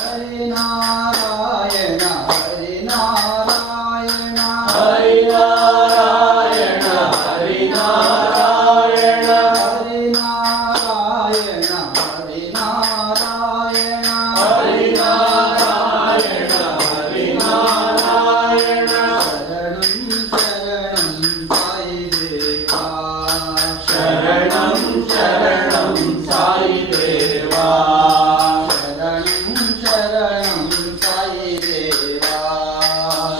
हरि नारायण हरि नारायण हरि नारायण हरि नारायण हरि नारायण हरि नारायण हरि नारायण हरि नारायण शरणं शरणं साई देवा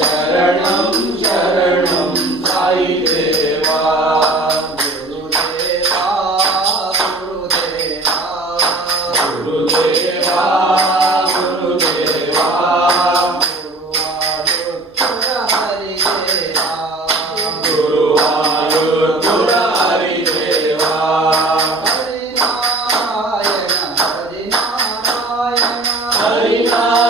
शरणं शरणं साई देवा गुरुदेवा गुरुदेवा गुरुदेवा गुरुदेवा गुरुवायूर हरिदेवा हरि नारायण हरि नारायण हरि नारायण